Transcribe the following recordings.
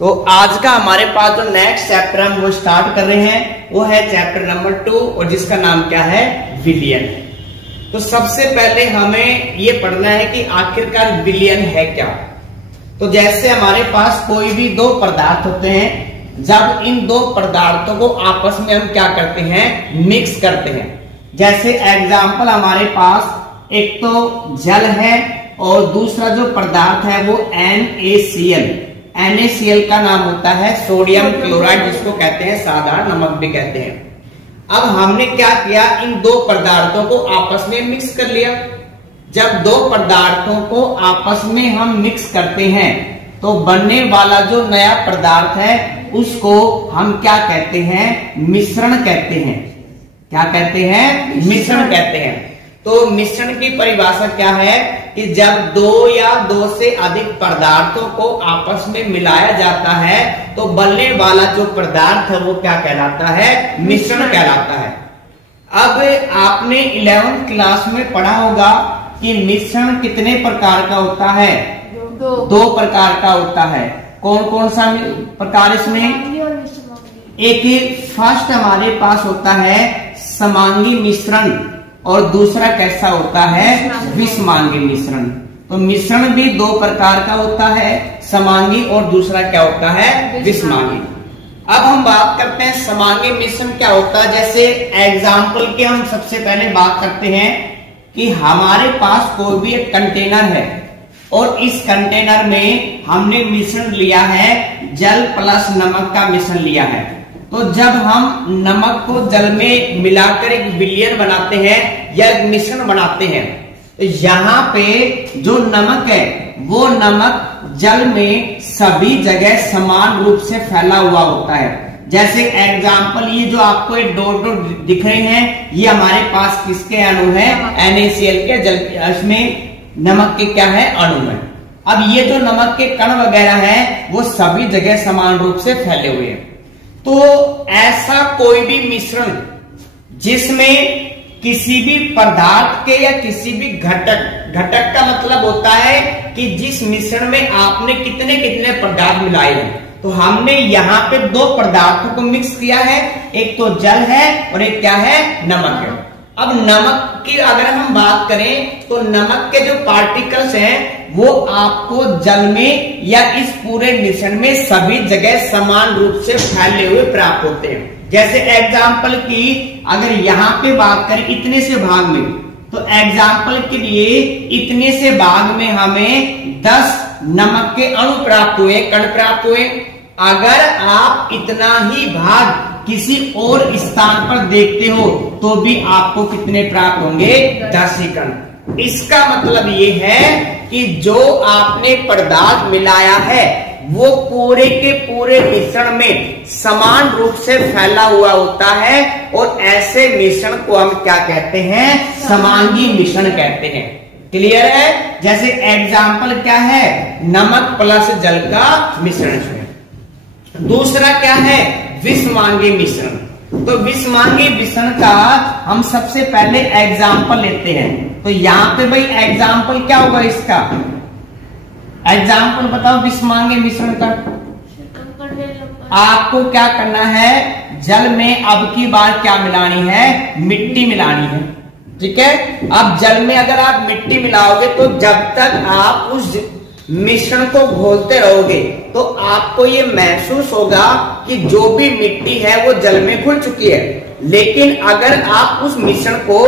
तो आज का हमारे पास जो नेक्स्ट चैप्टर हम वो स्टार्ट कर रहे हैं वो है चैप्टर नंबर 2 और जिसका नाम क्या है, विलयन। तो सबसे पहले हमें ये पढ़ना है कि आखिरकार विलयन है क्या। तो जैसे हमारे पास कोई भी दो पदार्थ होते हैं, जब इन दो पदार्थों को आपस में हम क्या करते हैं, मिक्स करते हैं। जैसे एग्जाम्पल हमारे पास एक तो जल है और दूसरा जो पदार्थ है वो NaCl। NaCl का नाम होता है सोडियम क्लोराइड, जिसको कहते हैं साधारण नमक भी कहते हैं। अब हमने क्या किया, इन दो पदार्थों को आपस में मिक्स कर लिया। जब दो पदार्थों को आपस में हम मिक्स करते हैं तो बनने वाला जो नया पदार्थ है उसको हम क्या कहते हैं, मिश्रण कहते हैं। क्या कहते हैं, मिश्रण कहते हैं। तो मिश्रण की परिभाषा क्या है कि जब दो या दो से अधिक पदार्थों को आपस में मिलाया जाता है तो बनने वाला जो पदार्थ है वो क्या कहलाता है, मिश्रण कहलाता है। अब आपने 11th क्लास में पढ़ा होगा कि मिश्रण कितने प्रकार का होता है, दो प्रकार का होता है। कौन कौन सा प्रकार इसमें, एक फर्स्ट हमारे पास होता है समांगी मिश्रण और दूसरा कैसा होता है, विषमांगी मिश्रण। तो मिश्रण भी दो प्रकार का होता है, समांगी और दूसरा क्या होता है, विषमांगी। अब हम बात करते हैं समांगी मिश्रण क्या होता है। जैसे एग्जाम्पल के हम सबसे पहले बात करते हैं कि हमारे पास कोई भी एक कंटेनर है और इस कंटेनर में हमने मिश्रण लिया है, जल प्लस नमक का मिश्रण लिया है। तो जब हम नमक को जल में मिलाकर एक विलयन बनाते हैं या एक मिश्रण बनाते हैं, तो यहाँ पे जो नमक है वो नमक जल में सभी जगह समान रूप से फैला हुआ होता है। जैसे एग्जाम्पल ये जो आपको एक डॉट डॉट दिख रहे हैं, ये हमारे पास किसके अणु है, NaCl के, जल इसमें नमक के क्या है, अणु है। अब ये जो नमक के कण वगैरह है वो सभी जगह समान रूप से फैले हुए हैं। तो ऐसा कोई भी मिश्रण जिसमें किसी भी पदार्थ के या किसी भी घटक का मतलब होता है कि जिस मिश्रण में आपने कितने कितने पदार्थ मिलाए हैं। तो हमने यहाँ पे दो पदार्थों को मिक्स किया है, एक तो जल है और एक क्या है, नमक है। अब नमक की अगर हम बात करें तो नमक के जो पार्टिकल्स हैं वो आपको जल में या इस पूरे मिश्रण में सभी जगह समान रूप से फैले हुए प्राप्त होते हैं। जैसे एग्जाम्पल की अगर यहाँ पे बात करें इतने से भाग में, तो एग्जाम्पल के लिए इतने से भाग में हमें 10 नमक के अणु प्राप्त हुए, कण प्राप्त हुए। अगर आप इतना ही भाग किसी और स्थान पर देखते हो तो भी आपको कितने प्राप्त होंगे, 10 ही कण। इसका मतलब ये है कि जो आपने पदार्थ मिलाया है वो पूरे के पूरे मिश्रण में समान रूप से फैला हुआ होता है और ऐसे मिश्रण को हम क्या कहते हैं, समांगी मिश्रण कहते हैं। क्लियर है। जैसे एग्जाम्पल क्या है, नमक प्लस जल का मिश्रण है। दूसरा क्या है, विषमांगी मिश्रण। तो विषमांगी मिश्रण का हम सबसे पहले एग्जाम्पल लेते हैं। तो यहाँ पे भाई एग्जाम्पल क्या होगा इसका, एग्जाम्पल बताओ विषमांगी मिश्रण का। आपको क्या करना है, जल में अब की बार क्या मिलानी है, मिट्टी मिलानी है। ठीक है। अब जल में अगर आप मिट्टी मिलाओगे तो जब तक आप उस मिश्रण को घोलते रहोगे तो आपको ये महसूस होगा कि जो भी मिट्टी है वो जल में घुल चुकी है। लेकिन अगर आप उस मिश्रण को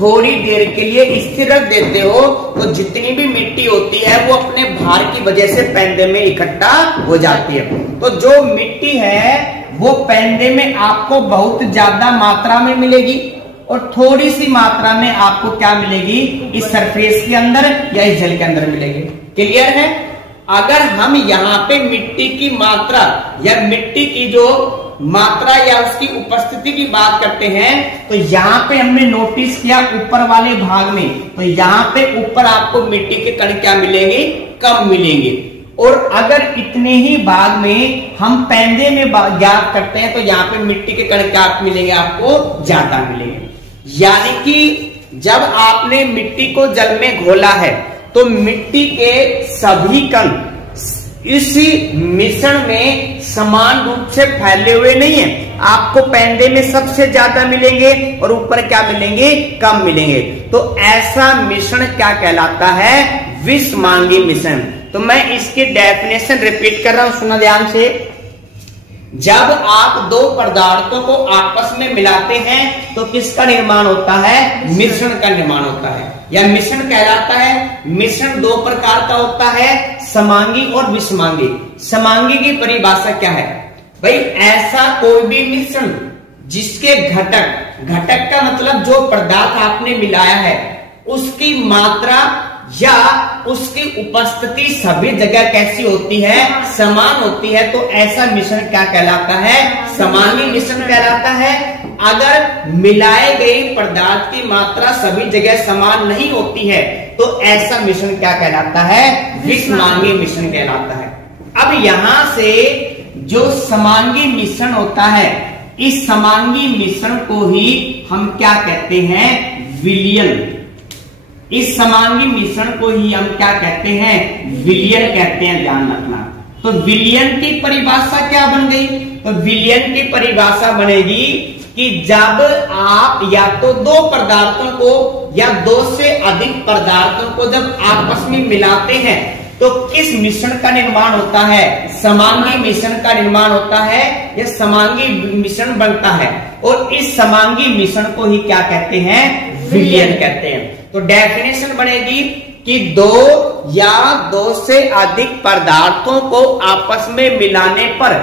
थोड़ी देर के लिए स्थिर रख देते हो तो जितनी भी मिट्टी होती है वो अपने भार की वजह से पैंदे में इकट्ठा हो जाती है। तो जो मिट्टी है वो पैंदे में आपको बहुत ज्यादा मात्रा में मिलेगी और थोड़ी सी मात्रा में आपको क्या मिलेगी, इस सरफेस के अंदर या इस जल के अंदर मिलेगी। क्लियर है। अगर हम यहाँ पे मिट्टी की मात्रा या मिट्टी की जो मात्रा या उसकी उपस्थिति की बात करते हैं तो यहाँ पे हमने नोटिस किया ऊपर वाले भाग में, तो यहाँ पे ऊपर आपको मिट्टी के कण क्या मिलेंगे, कम मिलेंगे। और अगर इतने ही भाग में हम पैंदे में ज्ञात करते हैं तो यहाँ पे मिट्टी के कण क्या मिलेंगे, आपको ज्यादा मिलेंगे। यानी कि जब आपने मिट्टी को जल में घोला है तो मिट्टी के सभी कण इसी मिश्रण में समान रूप से फैले हुए नहीं है। आपको पेंदे में सबसे ज्यादा मिलेंगे और ऊपर क्या मिलेंगे, कम मिलेंगे। तो ऐसा मिश्रण क्या कहलाता है, विषमांगी मिश्रण। तो मैं इसकी डेफिनेशन रिपीट कर रहा हूं, सुना ध्यान से। जब आप दो पदार्थों को आपस में मिलाते हैं तो किसका निर्माण होता है, मिश्रण का निर्माण होता है, या मिश्रण कहलाता है। मिश्रण दो प्रकार का होता है, समांगी और विषमांगी। समांगी की परिभाषा क्या है भाई, ऐसा कोई भी मिश्रण जिसके घटक, घटक का मतलब जो पदार्थ आपने मिलाया है उसकी मात्रा या उसकी उपस्थिति सभी जगह कैसी होती है, समान होती है। तो ऐसा मिश्रण क्या कहलाता है, समांगी मिश्रण कहलाता है। अगर मिलाए गए पदार्थ की मात्रा सभी जगह समान नहीं होती है तो ऐसा मिश्रण क्या कहलाता है, विषमांगी मिश्रण कहलाता है। अब यहां से जो समांगी मिश्रण होता है, इस समांगी मिश्रण को ही हम क्या कहते हैं, विलयन। इस समांगी मिश्रण को ही हम क्या कहते हैं, विलयन कहते हैं, ध्यान रखना। तो विलयन की परिभाषा क्या बन गई, तो विलयन की परिभाषा बनेगी कि जब आप या तो दो पदार्थों को या दो से अधिक पदार्थों को जब आपस में मिलाते हैं तो किस मिश्रण का निर्माण होता है, समांगी मिश्रण का निर्माण होता है, या समांगी मिश्रण बनता है। और इस समांगी मिश्रण को ही क्या कहते हैं, विलयन कहते हैं। तो डेफिनेशन बनेगी कि दो या दो से अधिक पदार्थों को आपस में मिलाने पर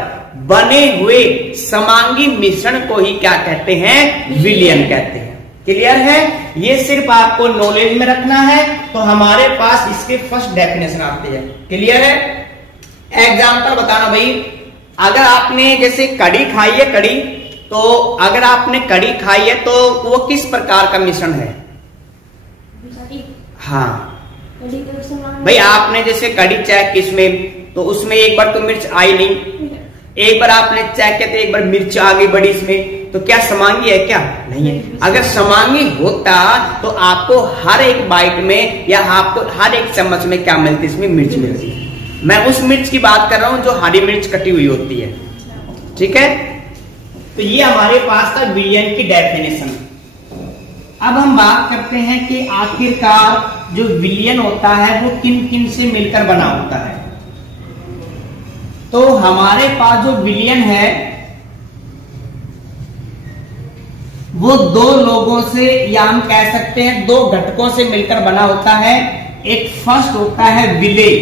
बने हुए समांगी मिश्रण को ही क्या कहते हैं, विलयन कहते हैं। क्लियर है, ये सिर्फ आपको नॉलेज में रखना है। तो हमारे पास इसके फर्स्ट डेफिनेशन आती है। क्लियर है, एग्जाम्पल बताना भाई। अगर आपने जैसे कड़ी खाई है, कड़ी, तो अगर आपने कड़ी खाई है तो वो किस प्रकार का मिश्रण है, हाँ भाई आपने जैसे कड़ी चेक किसमें, तो उसमें एक बार तो मिर्च आई नहीं, एक बार आपने चेक किया तो एक बार मिर्च आ गई बड़ी इसमें, तो क्या समांगी है, क्या नहीं है। अगर समांगी होता तो आपको हर एक बाइट में या आपको हर एक चम्मच में क्या मिलती, इसमें मिर्च मिलती है। मैं उस मिर्च की बात कर रहा हूं जो हरी मिर्च कटी हुई होती है, ठीक है। तो ये हमारे पास था विलयन की डेफिनेशन। अब हम बात करते हैं कि आखिरकार जो विलयन होता है वो किन किन से मिलकर बना होता है। तो हमारे पास जो विलयन है वो दो लोगों से, या हम कह सकते हैं दो घटकों से मिलकर बना होता है। एक फर्स्ट होता है विलेय,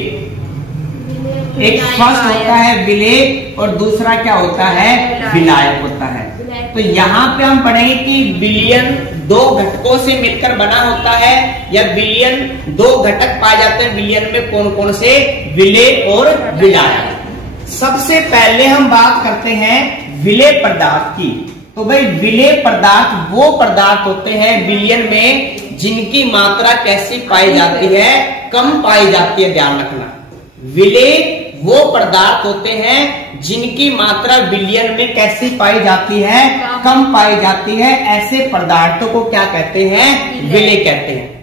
एक फर्स्ट होता है विलेय और दूसरा क्या होता है, विलायक होता है। तो यहाँ पे हम पढ़ेंगे कि विलयन दो घटकों से मिलकर बना होता है, या विलयन दो घटक पाए जाते हैं। विलयन में कौन कौन से, विलेय और विलायक। सबसे पहले हम बात करते हैं विलेय पदार्थ की। तो भाई विलेय पदार्थ वो पदार्थ होते हैं विलयन में जिनकी मात्रा कैसी पाई जाती है, कम पाई जाती है, ध्यान रखना। विलेय वो पदार्थ होते हैं जिनकी मात्रा विलयन में कैसी पाई जाती है, कम पाई जाती है। ऐसे पदार्थों को क्या कहते हैं, विलेय कहते हैं।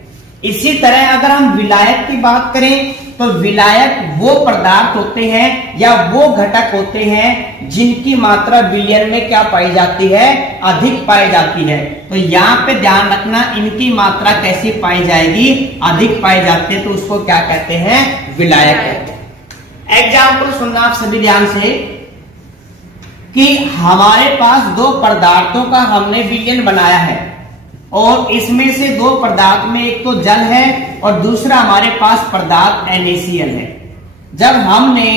इसी तरह अगर हम विलायक की बात करें तो विलायक वो पदार्थ होते हैं या वो घटक होते हैं जिनकी मात्रा विलयन में क्या पाई जाती है, अधिक पाई जाती है। तो यहाँ पे ध्यान रखना, इनकी मात्रा कैसी पाई जाएगी, अधिक पाई जाती है, तो उसको क्या कहते हैं, विलायक कहते हैं। एग्जाम्पल सुनना आप सभी ध्यान से कि हमारे पास दो पदार्थों का हमने विलयन बनाया है और इसमें से दो पदार्थ में एक तो जल है और दूसरा हमारे पास पदार्थ NaCl है। जब हमने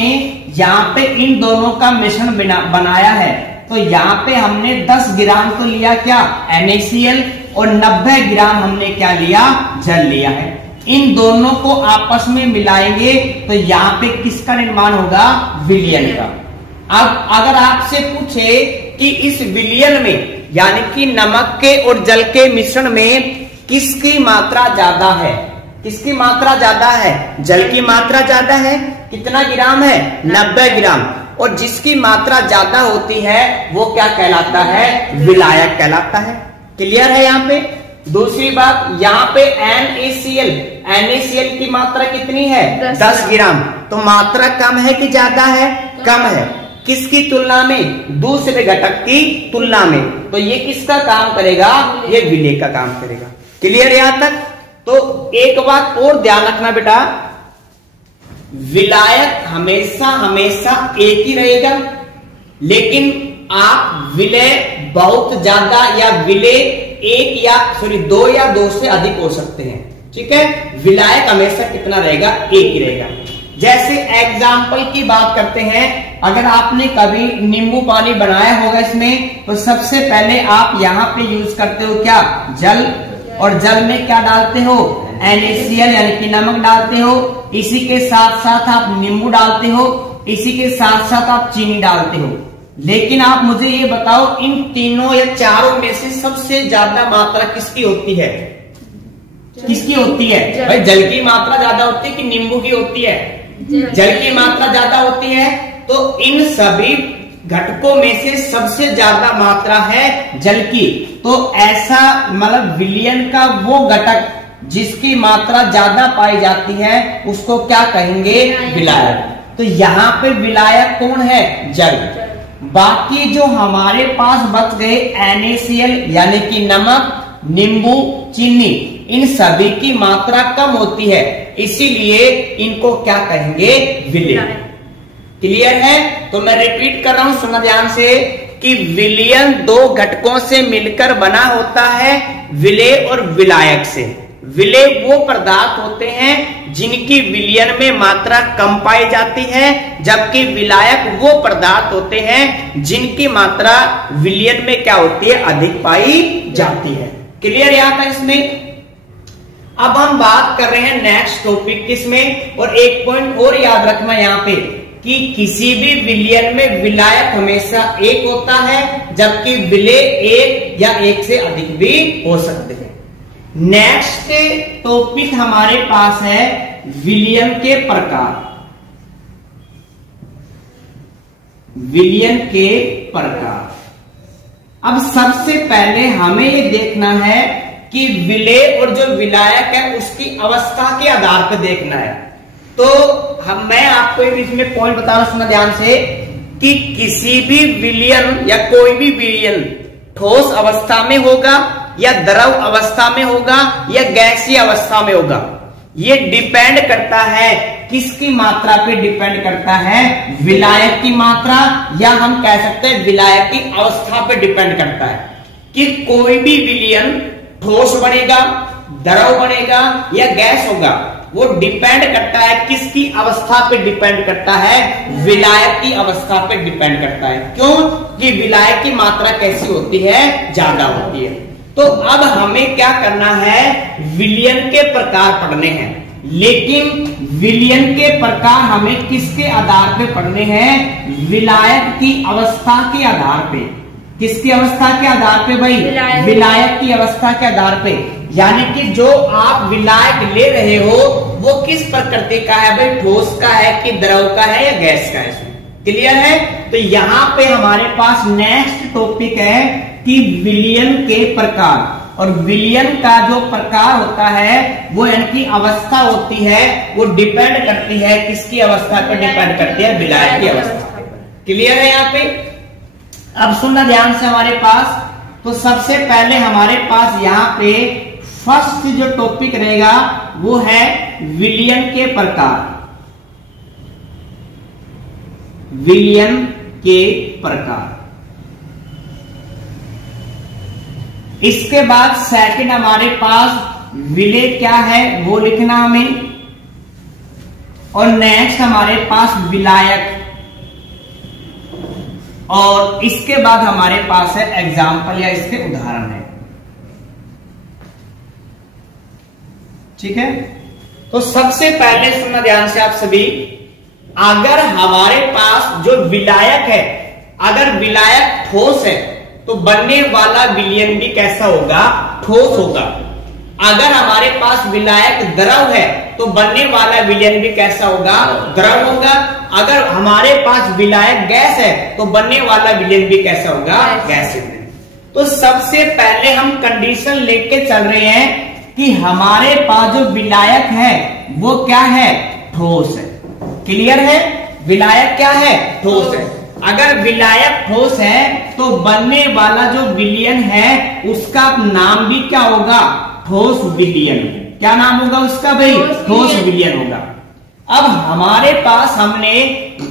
यहाँ पे इन दोनों का मिश्रण बनाया है तो यहाँ पे हमने 10 ग्राम तो लिया क्या, NaCl, और 90 ग्राम हमने क्या लिया, जल लिया है। इन दोनों को आपस में मिलाएंगे तो यहाँ पे किसका निर्माण होगा, विलयन का। अब अगर आपसे पूछे कि इस विलयन में यानी कि नमक के और जल के मिश्रण में किसकी मात्रा ज्यादा है, किसकी मात्रा ज्यादा है, जल की मात्रा ज्यादा है, कितना ग्राम है, 90 ग्राम, और जिसकी मात्रा ज्यादा होती है वो क्या कहलाता है, विलायक कहलाता है। क्लियर है यहाँ पे। दूसरी बात यहाँ पे NaCl की मात्रा कितनी है? 10 ग्राम। तो मात्रा कम है कि ज्यादा है? कम है। किसकी तुलना में? दूसरे घटक की तुलना में। तो ये किसका काम करेगा? ये विलेय का काम करेगा। क्लियर है यहां तक? तो एक बात और ध्यान रखना बेटा, विलायक हमेशा हमेशा एक ही रहेगा, लेकिन आप विलेय बहुत ज्यादा या विलेय एक या दो या दो से अधिक हो सकते हैं। ठीक है, विलायक हमेशा कितना रहेगा? एक ही रहेगा। जैसे एग्जाम्पल की बात करते हैं, अगर आपने कभी नींबू पानी बनाया होगा इसमें, तो सबसे पहले आप यहाँ पे यूज करते हो क्या? जल। और जल में क्या डालते हो? NaCl यानी कि नमक डालते हो। इसी के साथ साथ आप नींबू डालते हो, इसी के साथ साथ आप चीनी डालते हो। लेकिन आप मुझे ये बताओ, इन तीनों या चारों में से सबसे ज्यादा मात्रा किसकी होती है? किसकी होती है? भाई जल की मात्रा ज्यादा होती है कि नींबू की होती है? जल की मात्रा ज्यादा होती है। तो इन सभी घटकों में से सबसे ज्यादा मात्रा है जल की। तो ऐसा मतलब विलयन का वो घटक जिसकी मात्रा ज्यादा पाई जाती है उसको क्या कहेंगे? विलायक। तो यहाँ पे विलायक कौन है? जल। बाकी जो हमारे पास बच गए NaCl यानी कि नमक, नींबू, चीनी, इन सभी की मात्रा कम होती है, इसीलिए इनको क्या कहेंगे? विलेय। क्लियर है? तो मैं रिपीट कर रहा हूं, सुनना ध्यान से, कि विलयन दो घटकों से मिलकर बना होता है, विलेय और विलायक से। विलेय वो पदार्थ होते हैं जिनकी विलयन में मात्रा कम पाई जाती है, जबकि विलायक वो पदार्थ होते हैं जिनकी मात्रा विलयन में क्या होती है? अधिक पाई जाती है। क्लियर यहां तक इसमें? अब हम बात कर रहे हैं नेक्स्ट टॉपिक किसमें, और एक पॉइंट और याद रखना यहाँ पे, कि किसी भी विलयन में विलायक हमेशा एक होता है, जबकि विलेय एक या एक से अधिक भी हो सकते हैं। नेक्स्ट टॉपिक हमारे पास है विलयन के प्रकार। विलयन के प्रकार। अब सबसे पहले हमें ये देखना है कि विलेय और जो विलायक है उसकी अवस्था के आधार पर देखना है। तो मैं आपको इसमें पॉइंट बता रहा हूं, सुनना ध्यान से, कि किसी भी विलयन या कोई भी विलयन ठोस अवस्था में होगा या द्रव अवस्था में होगा या गैसीय अवस्था में होगा। ये डिपेंड करता है किसकी मात्रा पे? डिपेंड करता है विलायक की मात्रा, या हम कह सकते हैं विलायक की अवस्था पे डिपेंड करता है कि कोई भी विलयन ठोस बनेगा, द्रव बनेगा या गैस होगा। वो डिपेंड करता है किसकी अवस्था पे? डिपेंड करता है विलायक की अवस्था पे डिपेंड करता है। क्यों? कि विलायक की मात्रा कैसी होती है? ज्यादा होती है। तो अब हमें क्या करना है? विलयन के प्रकार पढ़ने हैं, लेकिन विलयन के प्रकार हमें किसके आधार पे पढ़ने हैं? विलायक की अवस्था के आधार पे। किसकी अवस्था के आधार पे भाई? विलायक की अवस्था के आधार पे। यानी कि जो आप विलायक ले रहे हो वो किस प्रकृति का है भाई? ठोस का है कि द्रव का है या गैस का है? क्लियर है? तो यहाँ पे हमारे पास नेक्स्ट टॉपिक है कि विलयन के प्रकार। और विलयन का जो प्रकार होता है वो इनकी अवस्था होती है, वो डिपेंड करती है किसकी अवस्था पर? डिपेंड करती है विलायक की अवस्था। क्लियर है यहाँ पे? अब सुनना ध्यान से हमारे पास। तो सबसे पहले हमारे पास यहाँ पे फर्स्ट जो टॉपिक रहेगा वो है विलयन के प्रकार। विलयन के प्रकार। इसके बाद सेकंड हमारे पास विलेय क्या है वो लिखना हमें, और नेक्स्ट हमारे पास विलायक, और इसके बाद हमारे पास है एग्जाम्पल या इसके उदाहरण है। ठीक है? तो सबसे पहले सुनना ध्यान से आप सभी, अगर हमारे पास जो विलायक है, अगर विलायक ठोस है तो बनने वाला विलयन भी कैसा होगा? ठोस होगा। अगर हमारे पास विलायक द्रव है तो बनने वाला विलयन भी कैसा होगा? द्रव होगा। अगर हमारे पास विलायक गैस है तो बनने वाला विलयन भी कैसा होगा? गैस। तो सबसे पहले हम कंडीशन लेके चल रहे हैं कि हमारे पास जो विलायक है वो क्या है, ठोस है। क्लियर है, विलायक क्या है, ठोस है। अगर विलायक ठोस है तो बनने वाला जो विलयन है उसका नाम भी क्या होगा, ठोस विलयन। क्या नाम होगा उसका भाई, ठोस विलयन होगा। अब हमारे पास हमने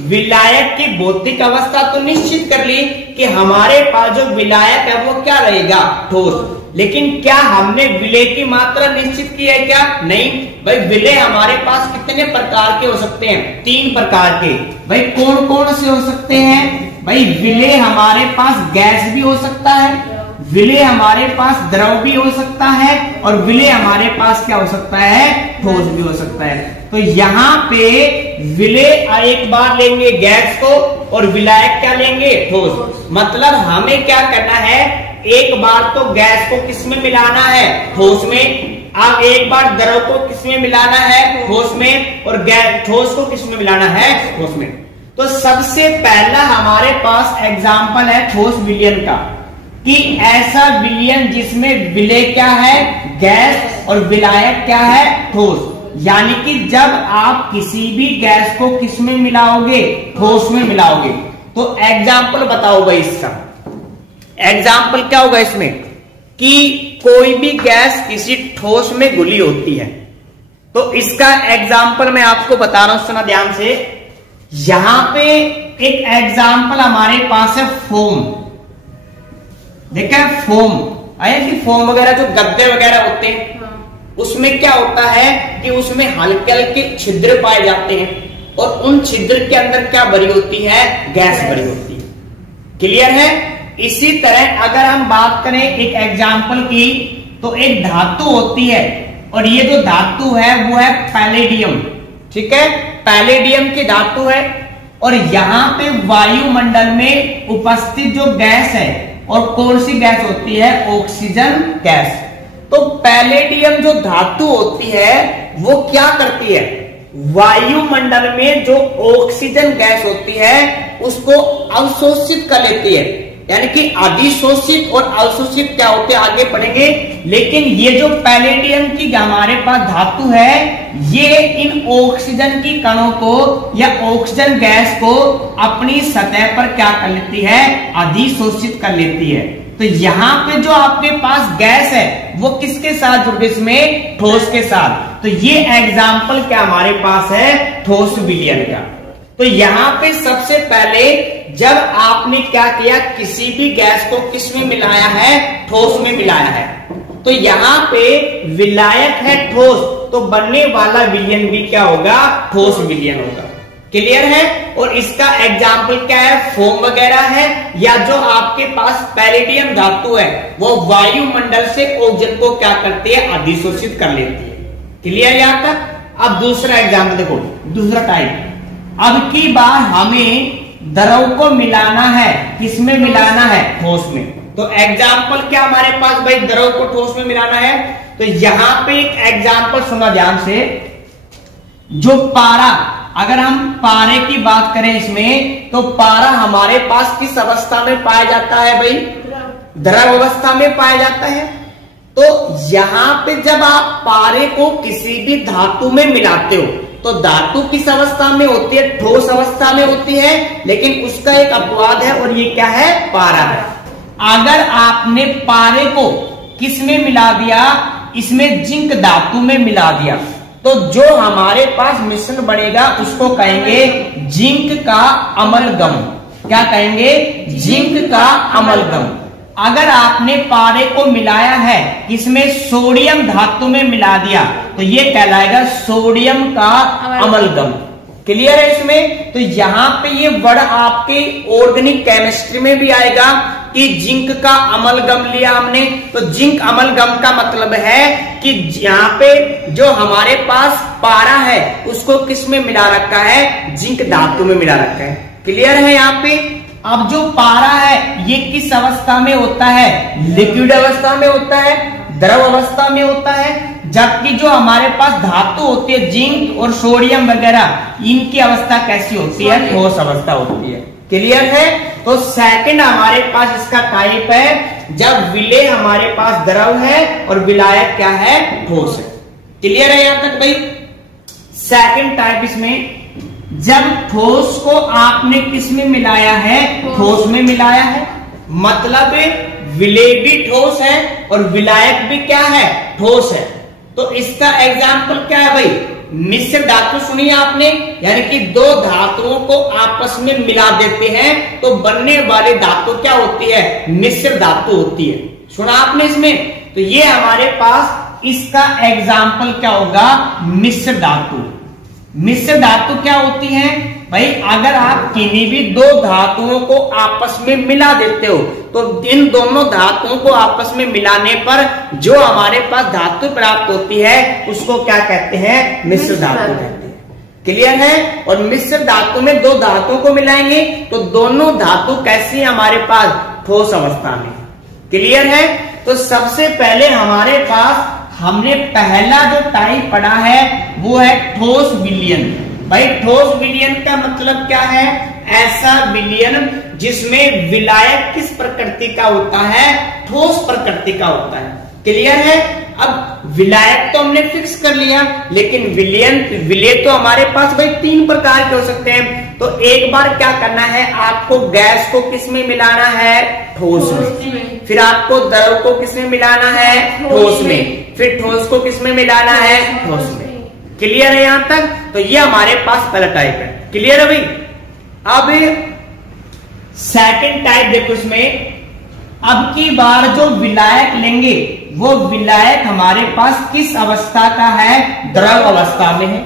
विलायक की भौतिक अवस्था तो निश्चित कर ली कि हमारे पास जो विलायक है वो क्या रहेगा, ठोस। लेकिन क्या हमने विलय की मात्रा निश्चित की है क्या, नहीं भाई। विलय हमारे पास कितने प्रकार के हो सकते हैं, 3 प्रकार के। भाई कौन कौन से हो सकते हैं, भाई विलय हमारे पास गैस भी हो सकता है, विलय हमारे पास द्रव भी हो सकता है, और विलय हमारे पास क्या हो सकता है, ठोस भी हो सकता है। तो यहाँ पे विलय एक बार लेंगे गैस को और विलायक क्या लेंगे, ठोस। मतलब हमें क्या करना है, एक बार तो गैस को किसमें मिलाना है, ठोस में। अब एक बार द्रव को किसमें मिलाना है, ठोस में, और ठोस को किसमें मिलाना है, ठोस में। तो सबसे पहला हमारे पास एग्जाम्पल है ठोस विलयन का, कि ऐसा विलयन जिसमें विलय क्या है, गैस, और विलायक क्या है, ठोस। यानी कि जब आप किसी भी गैस को किसमें मिलाओगे, ठोस में मिलाओगे। तो एग्जाम्पल बताओ भाई इसका, एग्जाम्पल क्या होगा इसमें, कि कोई भी गैस किसी ठोस में घुली होती है। तो इसका एग्जाम्पल मैं आपको बता रहा हूं, सुना ध्यान से। यहां पे एक एग्जाम्पल हमारे पास है फोम। देखा है फोम, आया कि फोम वगैरह जो गद्दे वगैरह होते हैं, उसमें क्या होता है कि उसमें हल्के हल्के छिद्र पाए जाते हैं, और उन छिद्र के अंदर क्या भरी होती है, गैस भरी होती है। क्लियर है। इसी तरह अगर हम बात करें एक एग्जाम्पल की, तो एक धातु होती है, और ये जो धातु है वो है पैलेडियम। ठीक है, पैलेडियम की धातु है, और यहां पे वायुमंडल में उपस्थित जो गैस है, और कौन सी गैस होती है, ऑक्सीजन गैस। तो पैलेडियम जो धातु होती है वो क्या करती है, वायुमंडल में जो ऑक्सीजन गैस होती है उसको अवशोषित कर लेती है। यानी कि अधिशोषित और अवशोषित क्या होते हैं, आगे पढ़ेंगे। लेकिन ये जो पैलेडियम की हमारे पास धातु है, ये इन ऑक्सीजन की कणों को या ऑक्सीजन गैस को अपनी सतह पर क्या कर लेती है, अधिशोषित कर लेती है। तो यहाँ पे जो आपके पास गैस है वो किसके साथ जुड़ गई, इसमें ठोस के साथ। तो ये एग्जाम्पल क्या हमारे पास है, ठोस विलयन का। तो यहाँ पे सबसे पहले जब आपने क्या किया, किसी भी गैस को किसमें मिलाया है, ठोस में मिलाया है। तो यहाँ पे विलायक है ठोस, तो बनने वाला विलयन भी क्या होगा, ठोस विलयन होगा। क्लियर है। और इसका एग्जाम्पल क्या है, फोम वगैरह है, या जो आपके पास पैलेडियम धातु है वो वायुमंडल से ऑक्सीजन को क्या करती है, अधिशोषित कर लेती है। क्लियर यहाँ तक। अब दूसरा एग्जाम्पल देखो, दूसरा टाइप। अब की बार हमें द्रव को मिलाना है, किसमें मिलाना है, ठोस में। तो एग्जाम्पल क्या हमारे पास, भाई द्रव को ठोस में मिलाना है। तो यहां पे एक एग्जाम्पल सुना ध्यान से, जो पारा, अगर हम पारे की बात करें इसमें, तो पारा हमारे पास किस अवस्था में पाया जाता है, भाई द्रव अवस्था में पाया जाता है। तो यहां पे जब आप पारे को किसी भी धातु में मिलाते हो, तो धातु किस अवस्था में होती है, ठोस अवस्था में होती है। लेकिन उसका एक अपवाद है, और ये क्या है, पारा है। अगर आपने पारे को किस में मिला दिया, इसमें जिंक धातु में मिला दिया, तो जो हमारे पास मिश्रण बनेगा उसको कहेंगे जिंक का अमलगम। क्या कहेंगे, जिंक का अमलगम। अगर आपने पारे को मिलाया है, इसमें सोडियम धातु में मिला दिया, तो ये कहलाएगा सोडियम का अमलगम। क्लियर है इसमें। तो यहाँ पे ये वर्ड आपके ऑर्गेनिक केमिस्ट्री में भी आएगा कि जिंक का अमलगम लिया हमने। तो जिंक अमलगम का मतलब है कि यहाँ पे जो हमारे पास पारा है उसको किस में मिला रखा है, जिंक धातु में मिला रखा है। क्लियर है यहाँ पे। अब जो पारा है ये किस अवस्था में होता है, लिक्विड अवस्था में होता है, द्रव अवस्था में होता है। जबकि जो हमारे पास धातु होती है जिंक और सोडियम वगैरह, इनकी अवस्था कैसी होती है, ठोस अवस्था होती है। क्लियर है। तो सेकंड हमारे पास इसका टाइप है जब विलेय हमारे पास द्रव है और विलायक क्या है, ठोस है। क्लियर है यहां तक भाई। सेकंड टाइप इसमें, जब ठोस को आपने किस में मिलाया है, ठोस में मिलाया है, मतलब विलेय भी ठोस है और विलायक भी क्या है, ठोस है। तो इसका एग्जाम्पल क्या है भाई, मिश्र धातु सुनिए आपने, यानी कि दो धातुओं को आपस में मिला देते हैं तो बनने वाली धातु क्या होती है, मिश्र धातु होती है। सुना आपने इसमें, तो ये हमारे पास इसका एग्जाम्पल क्या होगा, मिश्र धातु। मिश्र धातु क्या होती है भाई, अगर आप किन्हीं भी दो धातुओं को आपस में मिला देते हो तो इन दोनों धातुओं को आपस में मिलाने पर जो हमारे पास धातु प्राप्त होती है उसको क्या कहते हैं, मिश्र धातु कहते हैं। क्लियर है। और मिश्र धातु में दो धातुओं को मिलाएंगे तो दोनों धातु कैसी हमारे पास, ठोस अवस्था में। क्लियर है। तो सबसे पहले हमारे पास हमने पहला जो टाइप पढ़ा है वो है ठोस विलयन। भाई ठोस विलयन का मतलब क्या है, ऐसा विलयन जिसमें विलायक किस प्रकृति का होता है, ठोस प्रकृति का होता है। क्लियर है। अब विलायक तो हमने फिक्स कर लिया, लेकिन विलेय तो हमारे पास भाई तीन प्रकार के हो सकते हैं। तो एक बार क्या करना है, आपको गैस को किस में मिलाना है, ठोस में। फिर आपको द्रव को किस में मिलाना है, ठोस में। फिर ठोस को किस में मिलाना है, ठोस में। क्लियर है यहां तक। तो ये हमारे पास पहला टाइप है। क्लियर है भाई। अब सेकंड टाइप देखो, इसमें अब की बार जो विलायक लेंगे वो विलायक हमारे पास किस अवस्था का है, द्रव अवस्था में है।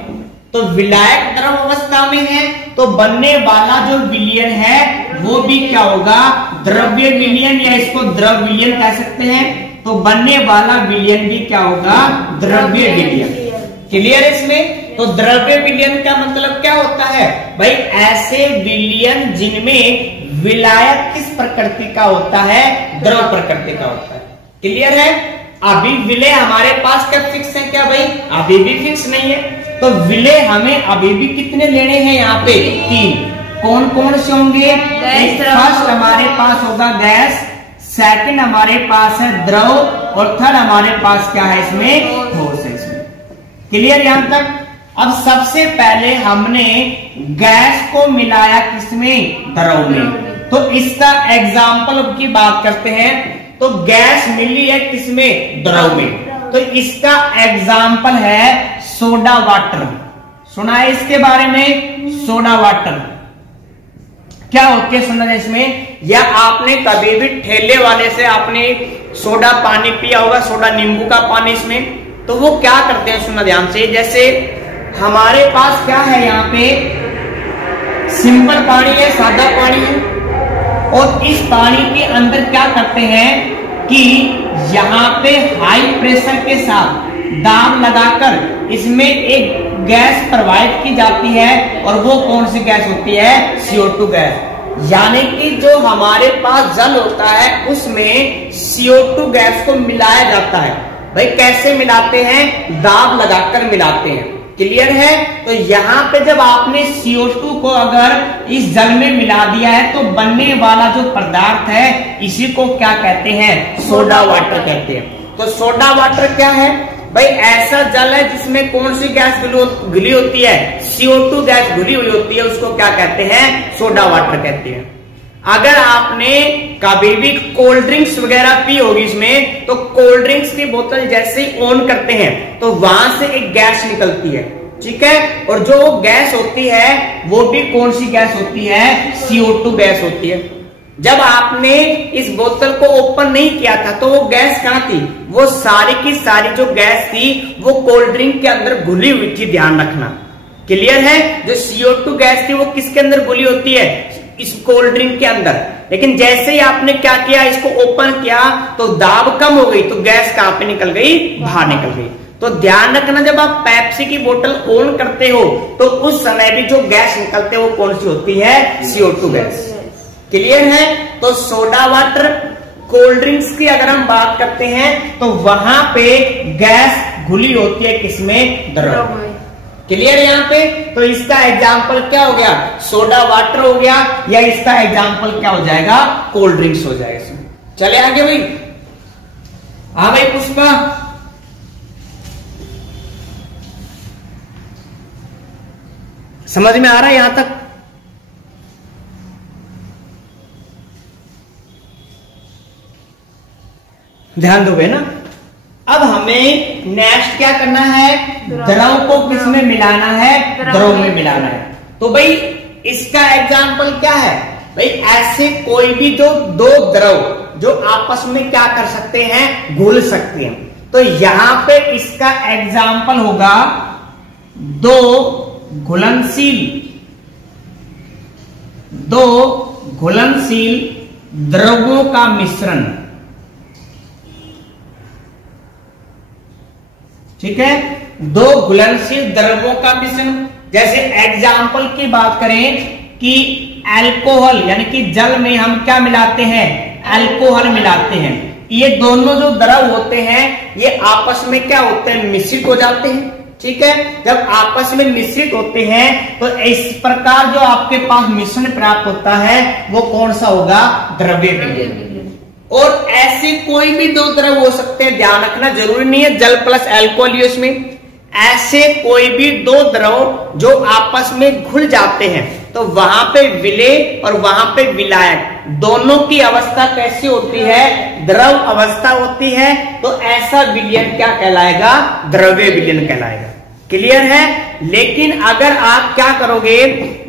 तो विलायक द्रव अवस्था में है तो बनने वाला जो विलयन है वो भी क्या होगा, द्रव्य विलयन, या इसको द्रव विलयन कह सकते हैं। तो बनने वाला विलयन भी क्या होगा, द्रव्य विलयन। क्लियर है इसमें। तो द्रव्य विलयन का मतलब क्या होता है भाई, ऐसे विलयन जिनमें विलायक किस प्रकृति का होता है, द्रव प्रकृति का होता है। क्लियर है। अभी विलेय हमारे पास क्या फिक्स है क्या भाई, अभी भी फिक्स नहीं है। तो विलेय हमें अभी भी कितने लेने हैं, यहाँ पे तीन। कौन कौन से होंगे, फर्स्ट हमारे पास होगा गैस, सेकंड हमारे पास है द्रव, और थर्ड हमारे पास क्या है, इसमें ठोस है। इसमें क्लियर यहां तक। अब सबसे पहले हमने गैस को मिलाया किसमें, द्रव में। तो इसका एग्जाम्पल की बात करते हैं। तो गैस मिली है किसमें, द्रव में। तो इसका एग्जाम्पल है सोडा वाटर। सुना है इसके बारे में, सोडा वाटर क्या होती है, सुना है इसमें। या आपने कभी भी ठेले वाले से आपने सोडा पानी पिया होगा, सोडा नींबू का पानी इसमें। तो वो क्या करते हैं, सुनना ध्यान से। जैसे हमारे पास क्या है, यहाँ पे सिंपल पानी है, सादा पानी है, और इस पानी के अंदर क्या करते हैं कि यहाँ पे हाई प्रेशर के साथ दाब लगाकर इसमें एक गैस प्रवाहित की जाती है, और वो कौन सी गैस होती है, CO2 गैस। यानी कि जो हमारे पास जल होता है उसमें CO2 गैस को मिलाया जाता है। भाई कैसे मिलाते हैं, दाब लगाकर मिलाते हैं। क्लियर है। तो यहाँ पे जब आपने CO2 को अगर इस जल में मिला दिया है तो बनने वाला जो पदार्थ है इसी को क्या कहते हैं, सोडा वाटर कहते हैं। तो सोडा वाटर क्या है भाई, ऐसा जल है जिसमें कौन सी गैस घुली होती है, CO2 गैस घुली हुई होती है, उसको क्या कहते हैं, सोडा वाटर कहते हैं। अगर आपने कभी भी कोल्ड ड्रिंक्स वगैरह पी होगी इसमें, तो कोल्ड ड्रिंक्स की बोतल जैसे ही ऑन करते हैं तो वहां से एक गैस निकलती है, ठीक है। और जो गैस होती है वो भी कौन सी गैस होती है, CO2 गैस होती है। जब आपने इस बोतल को ओपन नहीं किया था तो वो गैस कहां थी, वो सारी की सारी जो गैस थी वो कोल्ड ड्रिंक के अंदर घुली हुई थी, ध्यान रखना। क्लियर है। जो CO2 गैस थी वो किसके अंदर घुली होती है, इस कोल्ड ड्रिंक के अंदर। लेकिन जैसे ही आपने क्या किया, इसको ओपन किया तो दाब कम हो गई, तो गैस कहां पे निकल गई, बाहर निकल गई। तो ध्यान रखना, जब आप पेप्सी की बोतल ऑन करते हो तो उस समय भी जो गैस निकलते हैं वो कौन सी होती है, CO2 गैस। क्लियर है। तो सोडा वाटर, कोल्ड ड्रिंक्स की अगर हम बात करते हैं तो वहां पे गैस घुली होती है किसमें, द्रव। क्लियर है यहाँ पे। तो इसका एग्जाम्पल क्या हो गया, सोडा वाटर हो गया, या इसका एग्जाम्पल क्या हो जाएगा, कोल्ड ड्रिंक्स हो जाएगा इसमें। चले आगे भाई। हाँ भाई पुष्पा, समझ में आ रहा है यहां तक? ध्यान दोगे ना। अब हमें नेक्स्ट क्या करना है, द्रव को किस में मिलाना है, द्रव में मिलाना है। तो भाई इसका एग्जाम्पल क्या है भाई, ऐसे कोई भी जो दो द्रव जो आपस में क्या कर सकते हैं, घुल सकते हैं। तो यहां पे इसका एग्जाम्पल होगा दो घुलनशील द्रवों का मिश्रण। ठीक है, दो घुलनशील द्रवों का मिश्रण। जैसे एग्जाम्पल की बात करें कि अल्कोहल यानी कि जल में हम क्या मिलाते हैं, अल्कोहल मिलाते हैं। ये दोनों जो द्रव होते हैं ये आपस में क्या होते हैं, मिश्रित हो जाते हैं। ठीक है, जब आपस में मिश्रित होते हैं तो इस प्रकार जो आपके पास मिश्रण प्राप्त होता है वो कौन सा होगा, द्रव्य विलयन। और ऐसे कोई भी दो द्रव हो सकते हैं, ध्यान रखना, जरूरी नहीं है जल प्लस अल्कोहल ही उसमें। ऐसे कोई भी दो द्रव जो आपस में घुल जाते हैं तो वहां पे विलेय और वहां पे विलायक दोनों की अवस्था कैसी होती है, द्रव अवस्था होती है। तो ऐसा विलयन क्या कहलाएगा, द्रव्य विलयन कहलाएगा। क्लियर है। लेकिन अगर आप क्या करोगे,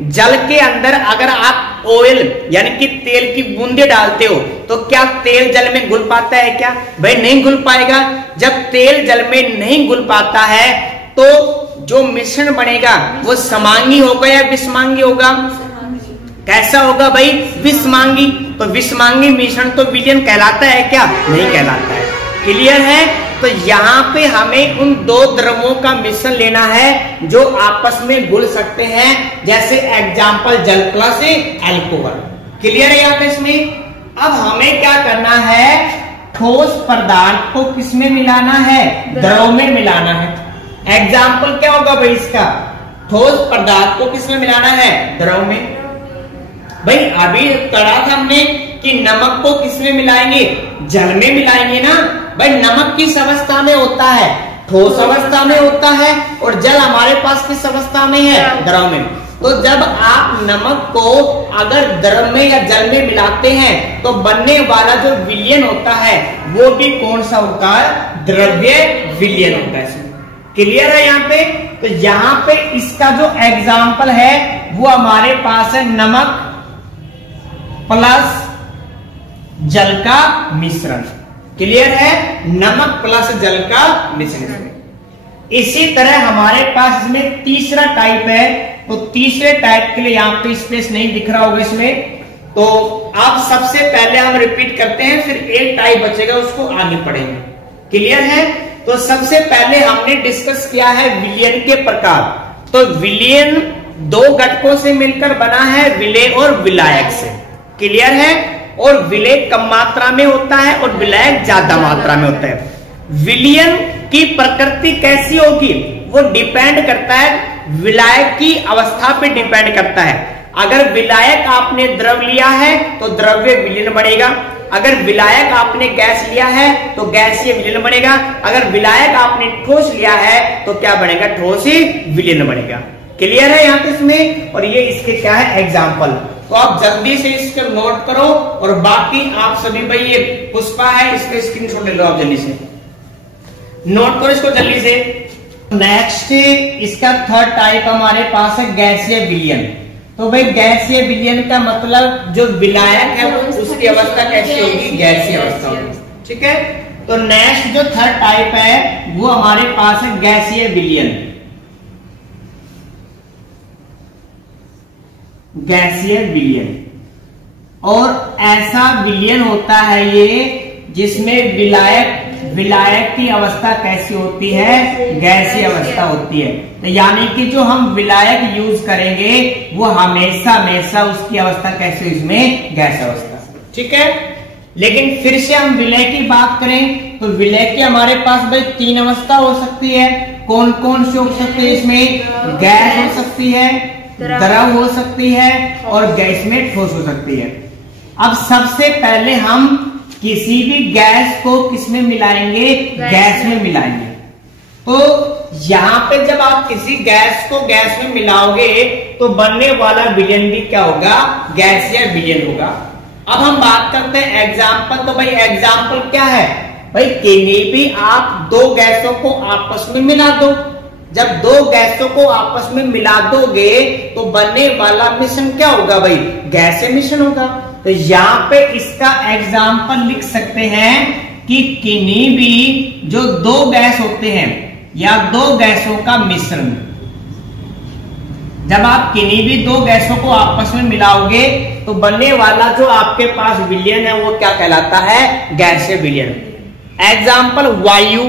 जल के अंदर अगर आप ऑयल यानी कि तेल की बूंदे डालते हो तो क्या तेल जल में घुल पाता है क्या, भाई नहीं घुल पाएगा। जब तेल जल में नहीं घुल पाता है तो जो मिश्रण बनेगा वो समांगी होगा या विषमांगी होगा, कैसा होगा भाई, विषमांगी। तो विषमांगी मिश्रण तो विलयन कहलाता है क्या, नहीं कहलाता है। क्लियर है। तो यहाँ पे हमें उन दो द्रवों का मिश्रण लेना है जो आपस में घुल सकते हैं, जैसे एग्जाम्पल जल प्लस अल्कोहल। क्लियर है यहाँ पे इसमें। अब हमें क्या करना है, ठोस पदार्थ को किसमें मिलाना है, द्रव में मिलाना है। एग्जाम्पल क्या होगा भाई इसका, ठोस पदार्थ को किसमें मिलाना है, द्रव में। भाई अभी करा था हमने कि नमक को किसमें मिलाएंगे, जल में मिलाएंगे ना। भाई नमक किस अवस्था में होता है, ठोस अवस्था में होता है, और जल हमारे पास किस अवस्था में है, द्रव में। तो जब आप नमक को अगर द्रव में या जल में मिलाते हैं तो बनने वाला जो विलयन होता है वो भी कौन सा होता है, द्रव्य विलयन होता है। क्लियर है यहाँ पे। तो यहाँ पे इसका जो एग्जाम्पल है वो हमारे पास है नमक प्लस जल का मिश्रण। क्लियर है, नमक प्लस जल का मिश्रण। इसी तरह हमारे पास इसमें तीसरा टाइप है। तो तीसरे टाइप के लिए यहाँ पे स्पेस नहीं दिख रहा होगा इसमें, तो आप सबसे पहले हम रिपीट करते हैं, फिर एक टाइप बचेगा उसको आगे पढ़ेंगे। क्लियर है। तो सबसे पहले हमने डिस्कस किया है विलयन के प्रकार। तो विलयन दो घटकों से मिलकर बना है, विलेय और विलायक से। क्लियर है। और विलेय कम मात्रा में होता है और विलायक ज्यादा मात्रा में होता है। विलयन की प्रकृति कैसी होगी वो डिपेंड करता है, विलायक की अवस्था पे डिपेंड करता है। अगर विलायक आपने द्रव लिया है तो द्रव्य विलयन बनेगा, अगर विलायक आपने गैस लिया है तो गैसीय विलयन बनेगा, अगर विलायक आपने ठोस लिया है तो क्या बनेगा, ठोस ही विलयन बनेगा। क्लियर है यहाँ पे इसमें। और ये इसके क्या है, एग्जाम्पल। तो आप जल्दी से इसको नोट करो, और बाकी आप सभी भाई ये पुष्पा है इसके स्क्रीनशॉट ले लो, आप जल्दी से नोट करो इसको जल्दी से। नेक्स्ट इसका थर्ड टाइप हमारे पास है गैसीय विलयन। तो भाई गैसीय विलयन का मतलब जो विलायक है उसकी अवस्था कैसी होगी, गैसीय अवस्था होगी। ठीक है। तो नेक्स्ट जो थर्ड टाइप है वो हमारे पास है गैसीय विलयन। गैसीय विलयन, और ऐसा विलयन होता है ये जिसमें विलायक की अवस्था कैसी होती है, गैसीय अवस्था होती है। तो यानी कि जो हम विलायक यूज करेंगे वो हमेशा उसकी अवस्था कैसी, इसमें गैस अवस्था। ठीक है। लेकिन फिर से हम विलय की बात करें तो विलय की हमारे पास भाई तीन अवस्था हो सकती है। कौन कौन सी हो सकती है इसमें, गैस हो सकती है, द्रव हो सकती है, और गैस में ठोस हो सकती है। अब सबसे पहले हम किसी भी गैस को किसमें मिलाएंगे, गैस में मिलाएंगे। तो यहाँ पे जब आप किसी गैस को गैस में मिलाओगे तो बनने वाला विलयन भी क्या होगा, गैस या विलयन होगा। अब हम बात करते हैं एग्जाम्पल। तो भाई एग्जाम्पल क्या है भाई, कहीं भी आप दो गैसों को आपस में मिला दो। जब दो गैसों को आपस में मिला दोगे तो बनने वाला मिश्रण क्या होगा भाई, गैसीय मिश्रण होगा। तो यहाँ पे इसका एग्जाम्पल लिख सकते हैं कि किन्हीं भी जो दो गैस होते हैं या दो गैसों का मिश्रण, जब आप किन्हीं भी दो गैसों को आपस में मिलाओगे तो बनने वाला जो आपके पास विलयन है वो क्या कहलाता है, गैसीय विलयन। एग्जाम्पल वायु।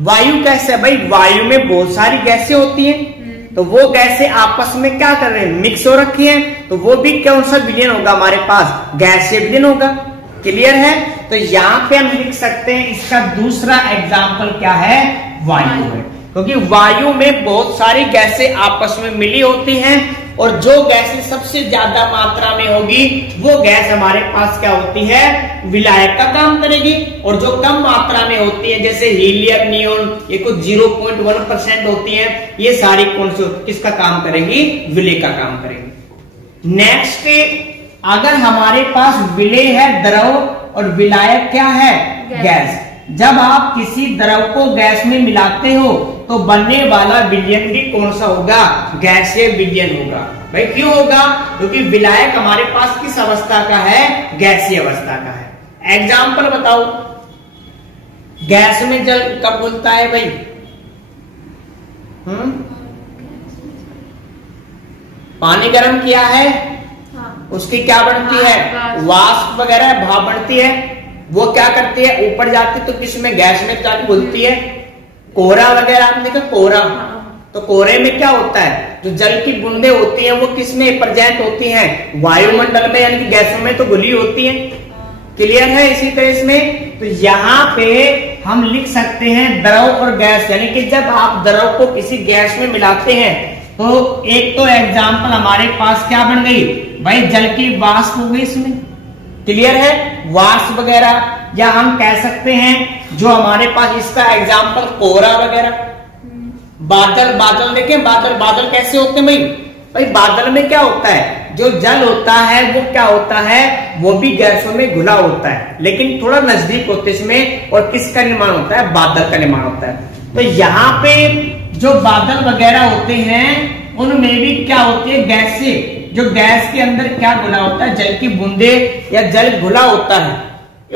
वायु कैसे है भाई, वायु में बहुत सारी गैसें होती हैं, तो वो गैसें आपस में क्या कर रहे हैं, मिक्स हो रखी हैं, तो वो भी कौन सा विलयन होगा हमारे पास, गैसीय विलयन होगा। क्लियर है। तो यहाँ पे हम लिख सकते हैं इसका दूसरा एग्जाम्पल क्या है, वायु है, क्योंकि वायु में बहुत सारी गैसें आपस में मिली होती हैं और जो गैसें सबसे ज्यादा मात्रा में होगी वो गैस हमारे पास क्या होती है, विलायक का काम करेगी। और जो कम मात्रा में होती है जैसे हीलियम, नियोन, ये कुछ 0.1% होती है, ये सारी कौन सी किसका काम करेंगी, विलय का काम करेंगी। नेक्स्ट, अगर हमारे पास विलय है द्रव और विलायक क्या है, गैस। जब आप किसी द्रव को गैस में मिलाते हो तो बनने वाला विलयन भी कौन सा होगा, गैसीय विलयन होगा। भाई क्यों होगा, क्योंकि विलायक हमारे पास किस अवस्था का है, गैसीय अवस्था का है। एग्जाम्पल बताओ, गैस में जल कब घुलता है भाई, पानी गर्म किया है, उसकी क्या बनती है, वाष्प वगैरह भाप बनती है, वो क्या करती है, ऊपर जाती है तो किसमें, गैस में जाकर घुलती है। कोहरा वगैरह आपने देखा, कोहरा, तो कोहरे में क्या होता है, जो जल की बूंदे होती हैं वो किसमें प्रेजेंट होती हैं, वायुमंडल में, यानी कि गैसों में तो घुली होती हैं। क्लियर है। इसी तरह इसमें तो यहाँ पे हम लिख सकते हैं द्रव और गैस, यानी कि जब आप द्रव को किसी गैस में मिलाते हैं तो एक तो एग्जाम्पल हमारे पास क्या बन गई भाई, जल की वाष्प हो गई इसमें। क्लियर है, वाष्प वगैरह, या हम कह सकते हैं जो हमारे पास इसका एग्जाम्पल कोहरा वगैरह। बादल, बादल देखें, बादल, बादल कैसे होते हैं भाई, भाई बादल में क्या होता है, जो जल होता है वो क्या होता है, वो भी गैसों में घुला होता है, लेकिन थोड़ा नजदीक होते इसमें, और किसका निर्माण होता है, बादल का निर्माण होता है। तो यहाँ पे जो बादल वगैरह होते हैं उनमें भी क्या होती है, गैसें, जो गैस के अंदर क्या घुला होता है, जल की बूंदे या जल घुला होता है,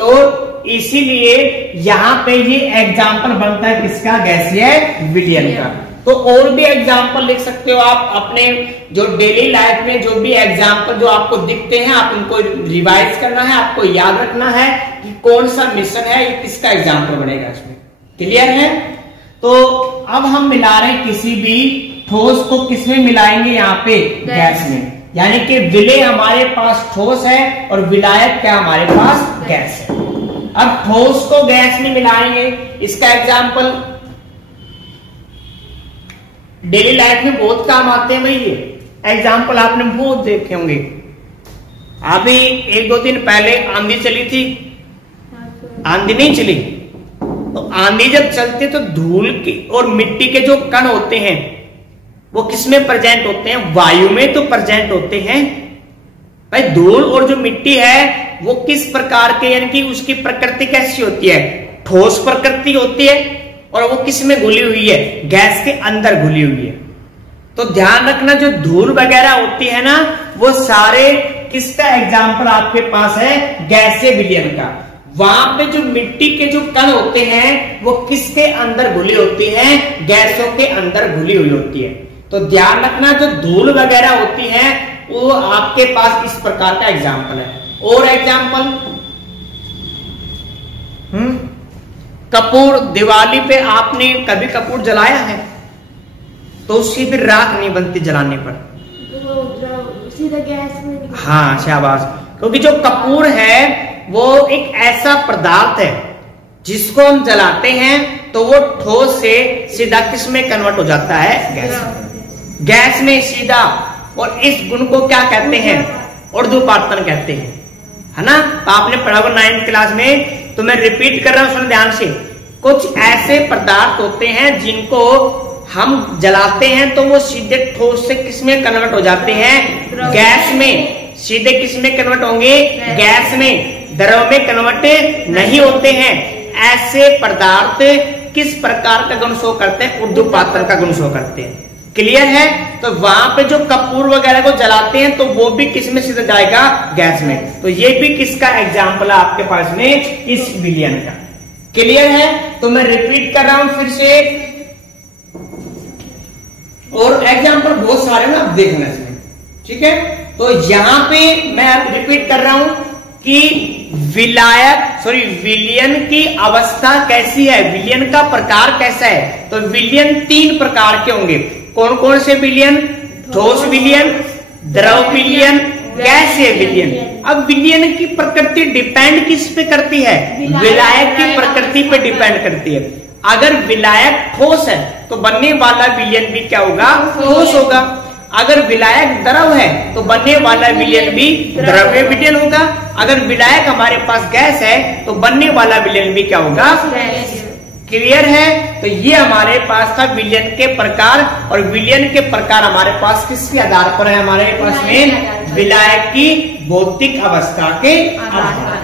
और इसीलिए यहाँ पे ये एग्जाम्पल बनता है किसका, गैसीय विलयन का। तो और भी एग्जाम्पल लिख सकते हो आप अपने जो डेली लाइफ में, जो भी एग्जाम्पल जो आपको दिखते हैं आप उनको रिवाइज करना है, आपको याद रखना है कि कौन सा मिश्रण है, ये किसका एग्जाम्पल बनेगा इसमें। क्लियर है। तो अब हम मिला रहे किसी भी ठोस को, किसमें मिलाएंगे, यहाँ पे गैस में, यानी कि विलय हमारे पास ठोस है और विलायक क्या हमारे पास गैस है। अब ठोस को गैस में मिलाएंगे, इसका एग्जाम्पल डेली लाइफ में बहुत काम आते हैं भाई, ये एग्जाम्पल आपने बहुत देखे होंगे। अभी एक दो दिन पहले आंधी चली थी, आंधी नहीं चली, तो आंधी जब चलती तो धूल की और मिट्टी के जो कण होते हैं वो किसमें प्रेजेंट होते हैं, वायु में तो प्रेजेंट होते हैं। भाई धूल और जो मिट्टी है वो किस प्रकार के, यानी कि उसकी प्रकृति कैसी होती है, ठोस प्रकृति होती है, और वो किस में घुली हुई है, गैस के अंदर घुली हुई है। तो ध्यान रखना, जो धूल वगैरह होती है ना, वो सारे किसका एग्जाम्पल आपके पास है, गैसीय विलयन का। वहां पे जो मिट्टी के जो कण होते हैं वो किसके अंदर घुली होती है, गैसों के अंदर घुली हुई होती है। तो ध्यान रखना, जो धूल वगैरह होती है वो आपके पास इस प्रकार का एग्जाम्पल है। और एग्जाम्पल, कपूर, दिवाली पे आपने कभी कपूर जलाया है तो उसकी फिर राख नहीं बनती जलाने पर, सीधा गैस में। हाँ शाबाश, क्योंकि जो कपूर है वो एक ऐसा पदार्थ है जिसको हम जलाते हैं तो वो ठोस से सीधा किस में कन्वर्ट हो जाता है, गैस, गैस में सीधा। और इस गुण को क्या कहते हैं, ऊर्ध्वपातन कहते हैं। है ना। तो आपने पढ़ा होगा 9th क्लास में, तो मैं रिपीट कर रहा हूं, सुनो ध्यान से। कुछ ऐसे पदार्थ होते हैं जिनको हम जलाते हैं तो वो सीधे ठोस से किसमें कन्वर्ट हो जाते हैं, गैस में। सीधे किसमें कन्वर्ट होंगे, गैस में, द्रव में कन्वर्ट नहीं होते हैं। ऐसे पदार्थ किस प्रकार का गुण शो करते हैं, ऊर्ध्वपातन का गुण शो करते हैं। क्लियर है। तो वहां पे जो कपूर वगैरह को जलाते हैं तो वो भी किस में सीधे जाएगा, गैस में। तो ये भी किसका एग्जाम्पल है आपके पास में, इस विलयन का। क्लियर है। तो मैं रिपीट कर रहा हूं फिर से, और एग्जाम्पल बहुत सारे ना, आप देखना इसमें, ठीक है। तो यहां पे मैं रिपीट कर रहा हूं कि विलयन की अवस्था कैसी है, विलयन का प्रकार कैसा है। तो विलयन 3 प्रकार के होंगे। कौन कौन से विलयन, ठोस विलयन, द्रव विलयन, गैसीय विलयन। अब विलयन की प्रकृति डिपेंड किस पे करती है, विलायक की प्रकृति पे डिपेंड करती है। अगर विलायक ठोस है तो बनने वाला विलयन भी क्या होगा, ठोस होगा। अगर विलायक द्रव है तो बनने वाला विलयन भी द्रव्य विलयन होगा। अगर विलायक हमारे पास गैस है तो बनने वाला विलयन भी क्या होगा, क्लियर है। तो ये हमारे पास था विलयन के प्रकार, और विलयन के प्रकार हमारे पास किसके आधार पर है, हमारे पास में विलायक की भौतिक अवस्था के आधार पर।